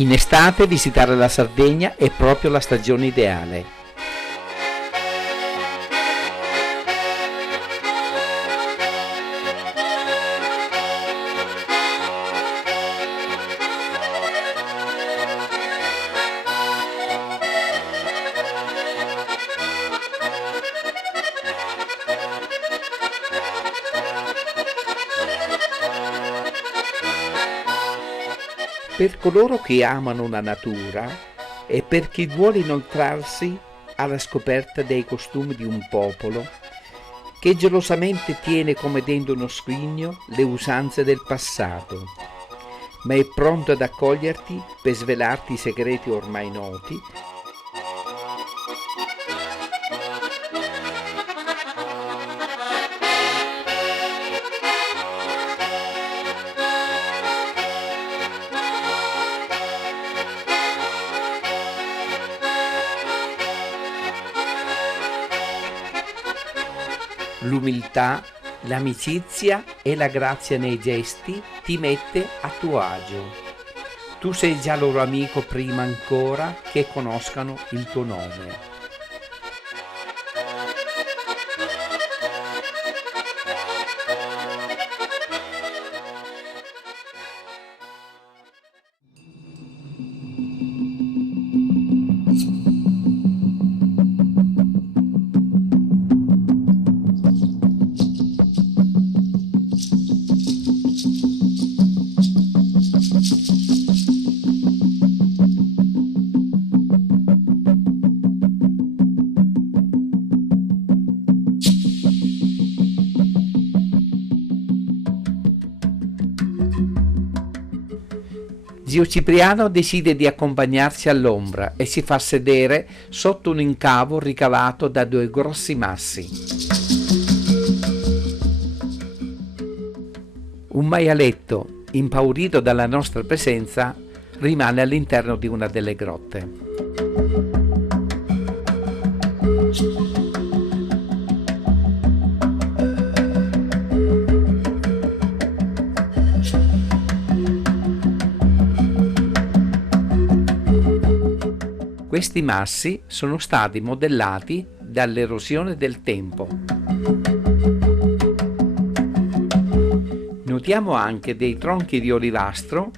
In estate visitare la Sardegna è proprio la stagione ideale. Per coloro che amano la natura e per chi vuole inoltrarsi alla scoperta dei costumi di un popolo che gelosamente tiene come dentro uno scrigno le usanze del passato, ma è pronto ad accoglierti per svelarti i segreti ormai noti. L'umiltà, l'amicizia e la grazia nei gesti ti mette a tuo agio. Tu sei già loro amico prima ancora che conoscano il tuo nome. Zio Cipriano decide di accompagnarci all'ombra e si fa sedere sotto un incavo ricavato da due grossi massi. Un maialetto, impaurito dalla nostra presenza, rimane all'interno di una delle grotte. Questi massi sono stati modellati dall'erosione del tempo. Notiamo anche dei tronchi di olivastro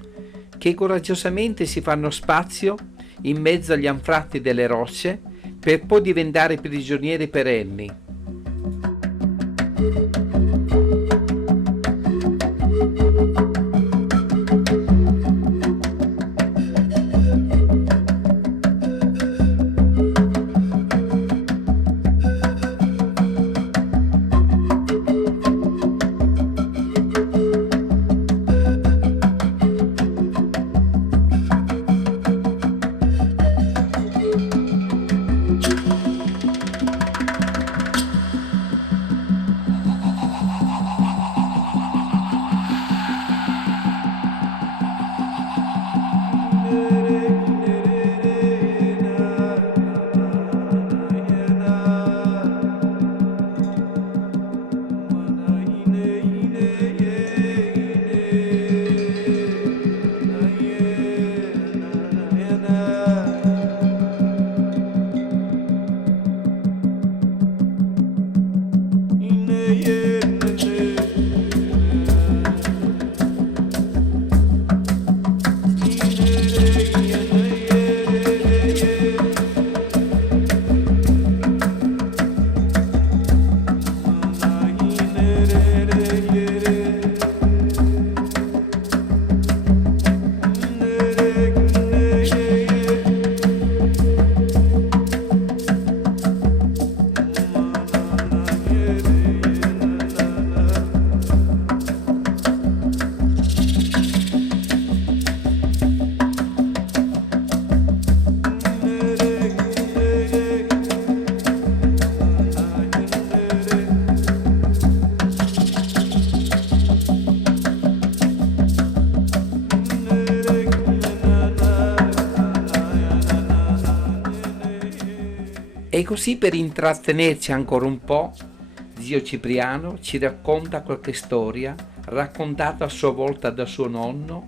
che coraggiosamente si fanno spazio in mezzo agli anfratti delle rocce per poi diventare prigionieri perenni. E così, per intrattenerci ancora un po', zio Cipriano ci racconta qualche storia raccontata a sua volta da suo nonno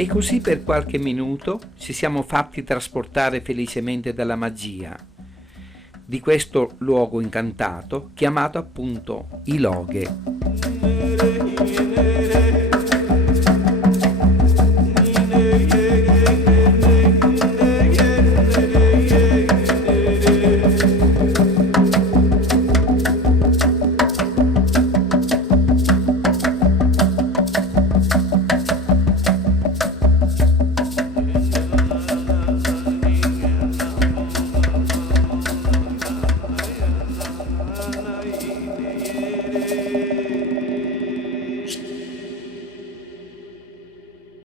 E così per qualche minuto ci siamo fatti trasportare felicemente dalla magia di questo luogo incantato chiamato appunto Iloghe.